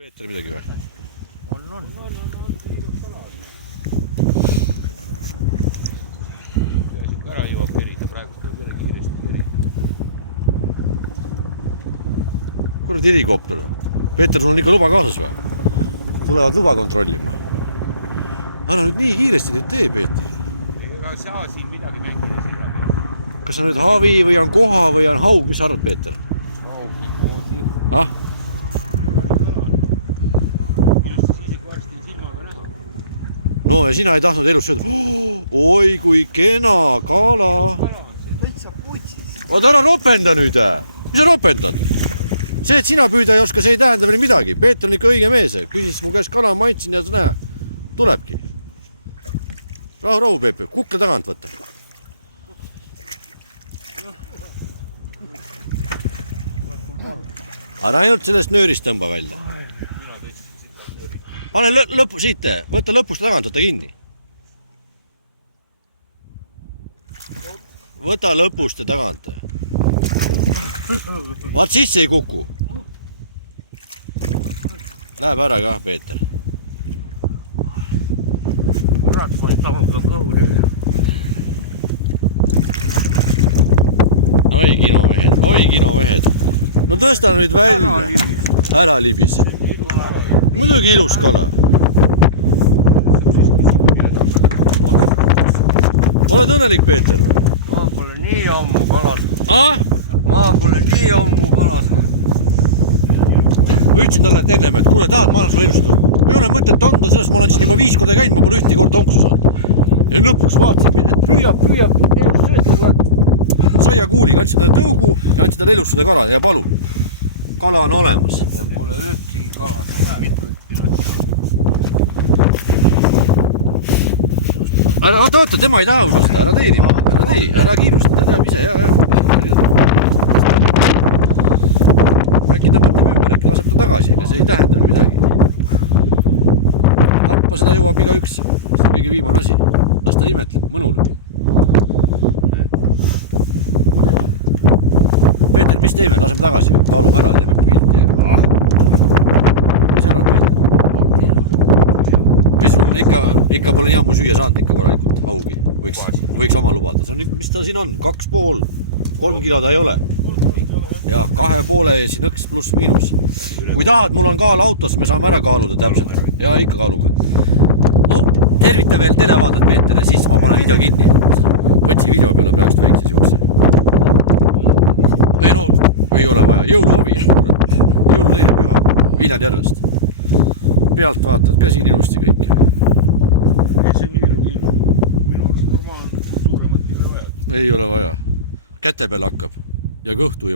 Peeter midagi või? On ilus kala. Siuke ära jõuab kerida, praegu küll kiiresti kerida. Kurad helikopter. Peeter, sul on ikka luba kaasas või? Tulevad luba kontrolli. Nii kiiresti nüüd tee, Peeter. Ega saa siin midagi mängida silla peal. Kas on nüüd havi või on koha või on haug, mis arvad, Peeter? Sina ei tahtnud elus ütelda. Oi kui kena kala. Täitsa putsis. Oot, ära ropenda nüüd. Mis sa ropendad? See, et sina püüda ei oska, see ei tähenda veel midagi. Peeter on ikka õige mees. Küsis, kuidas kala maitsin ja sa näe. Tulebki. Rahu, Peeper. Kukla tagant võtta. Aga ainult sellest nöörist tõmba välja. Mina tõstsin siit nööri. Pane lõpu siit. Võta lõpust tagant, võta kinni. Võta lõpust ja tagant. Vaat sisse ei kuku. Läheb ära ka, Peeter. Kurat, ma ei tahu ka kõhuri. Oi kinomehed. No tõsta nüüd välja. Ära libis. Muidugi ilus kala. Oled õnnelik, Peeter? Ma pole nii ammu kalas. Ma pole nii ammu kalas. Ma ütlesin talle ennem, et kuule, tahad maalas võimstada? Ei ole mõtet tonda sellest, ma olen siin juba 5 korda käinud, ma pole ühtegi kord tonksu saanud. Ja lõpuks vaatasin, et püüab elus sööta, kuule. Saiakuuli kandsin talle tõugu ja andsin talle elus seda kala ja palun. Kala on olemas. Pole ühtegi kalas. Oota, tema ei taha seda, ära tee, ära kiirusta, ta näeb ise, jah. Äkki ta mõtleb ümber, äkki laseb ta tagasi, aga see ei tähenda midagi. Tappa seda jõuab igaüks, see on kõige viimane asi. Las ta imetleb, mõnul. Peeter, mis teeme, laseb tagasi, kaob ära, teeme pilti. Mis sul ikka pole jammu süüa saanud ikka korralikult, haugi. Võiks oma lubada. Mis ta siin on? 2,5-3 kilo ta ei ole. Ja 2,5 sinaks pluss miinus. Kui tahad, mul on kaal autos, me saame ära kaaluda täpselt. Ja ikka kaaluga. Tervita veel teda vaatad, Peeter, ja siis ma pane video kinni. Võtsi video peale praegust väikse siukse. Ei no, ei ole vaja. Jõulaavi. Viinad järjest. Pealt vaatad ka siin ilusti kõik. Ei ole vaja. Käte peal hakkab ja kõhtu